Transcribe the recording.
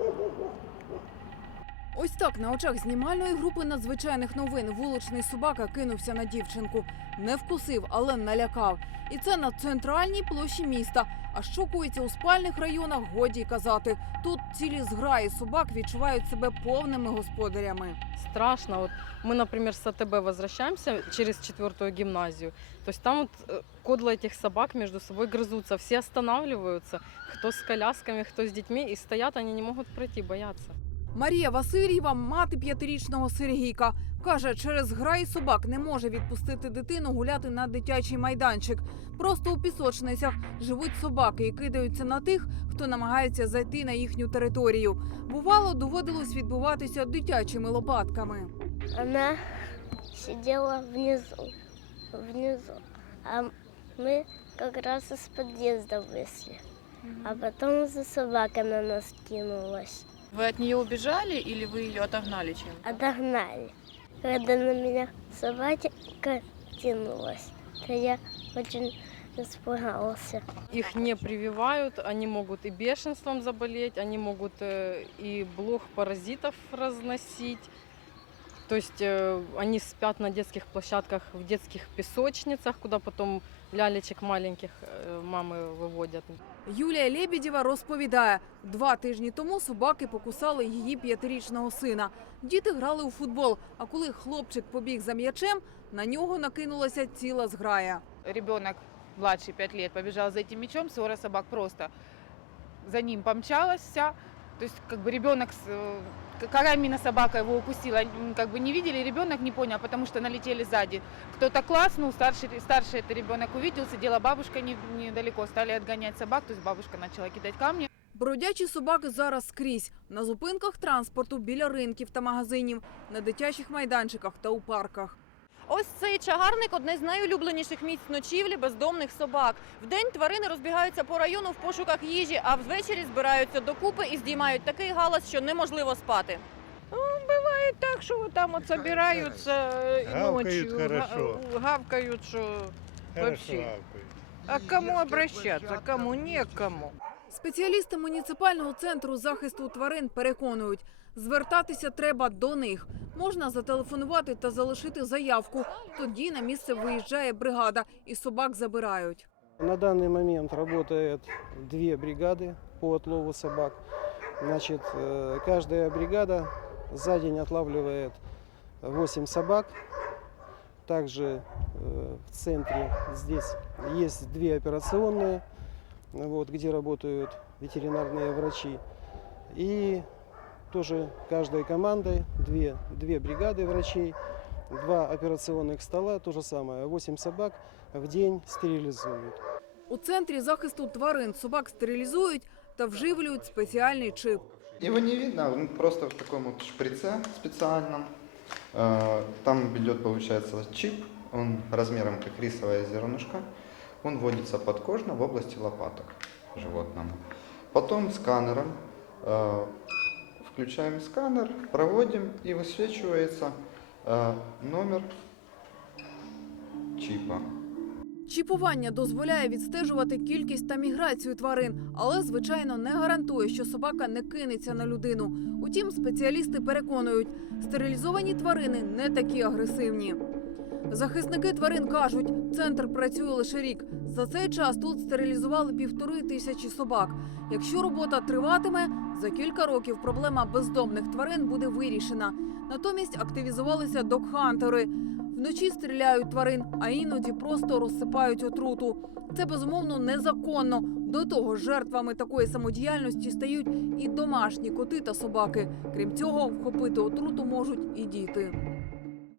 Ho, ho, ho. Ось так на очах знімальної групи надзвичайних новин вуличний собака кинувся на дівчинку. Не вкусив, але налякав. І це на центральній площі міста. А що коїться у спальних районах, годі й казати. Тут цілі зграї собак відчувають себе повними господарями. страшно. Вот мы, например, с АТБ возвращаемся через четвертую гимназию. То есть там вот э, кодло этих собак между собой грызутся. Все останавливаются, кто с колясками, кто с детьми, и стоят, они не могут пройти, боятся. Марія Васильєва, мати п'ятирічного Сергійка, каже, через грай собак не може відпустити дитину гуляти на дитячий майданчик. Просто у пісочницях живуть собаки і кидаються на тих, хто намагається зайти на їхню територію. Бувало, доводилось відбуватися дитячими лопатками. Она сидела внизу, внизу, а мы как раз из подъезда вышли. А потом за собакой на нас кинулась. Вы от нее убежали или вы ее отогнали чем-то? Отогнали. Когда на меня собака кинулась, то я очень испугался. Их не прививают, они могут и бешенством заболеть, они могут э, и блох паразитов разносить. То есть э, они спят на детских площадках, в детских песочницах, куда потом лялечек маленьких э, мамы выводят. Юлія Лебедєва розповідає, два тижні тому собаки покусали її п'ятирічного сина. Діти грали у футбол. А коли хлопчик побіг за м'ячем, на нього накинулася ціла зграя. Ребенок младший 5 лет побежал за этим мячом, ссора собак просто за ним помчалась вся. То есть как бы ребенок, с, э, какая именно собака его укусила, м, как бы не видели, ребенок не понял, потому что налетели сзади. Кто-то класснул, старший, старший это ребенок увидел, сидела бабушка не- недалеко, стали отгонять собак, то есть бабушка начала кидать камни. Бродячі собаки зараз скрізь на зупинках транспорту, біля ринків та магазинів, на дитячих майданчиках та у парках. Ось цей чагарник одне з найулюбленіших місць ночівлі бездомних собак. Вдень тварини розбігаються по району в пошуках їжі, а ввечері збираються докупи і здіймають такий галас, що неможливо спати. так, что вот там вот собираются Гавкают ночью, хорошо. га- гавкают, что Вообще. а к кому обращаться, кому некому. Спеціалісти муніципального центру захисту тварин переконують, звертатися треба до них. Можна зателефонувати та залишити заявку. Тоді на місце виїжджає бригада і собак забирають. На данный момент работает две бригады по отлову собак. Значит, э, каждая бригада за день отлавливает 8 собак. Также э, в центре здесь есть две операционные, вот, где работают ветеринарные врачи. И тоже каждой командой две, две бригады врачей, два операционных стола, то же самое, 8 собак в день стерилизуют. У центрі захисту тварин собак стерилізують та вживлюють спеціальний чип. Его не видно, он просто в таком вот шприце специальном. Э, Там идет, получается, чип, он размером как рисовое зернышко. Он вводится подкожно в области лопаток животному. Потом сканером э, включаем сканер, проводим и высвечивается э, номер чипа. Чіпування дозволяє відстежувати кількість та міграцію тварин, але звичайно не гарантує, що собака не кинеться на людину. Утім, спеціалісти переконують, стерилізовані тварини не такі агресивні. Захисники тварин кажуть, центр працює лише рік. За цей час тут стерилізували півтори тисячі собак. Якщо робота триватиме, за кілька років проблема бездомних тварин буде вирішена. Натомість активізувалися докхантери. Вночі стріляють тварин, а іноді просто розсипають отруту. Це безумовно незаконно. До того жертвами такої самодіяльності стають і домашні коти та собаки. Крім цього, вхопити отруту можуть і діти.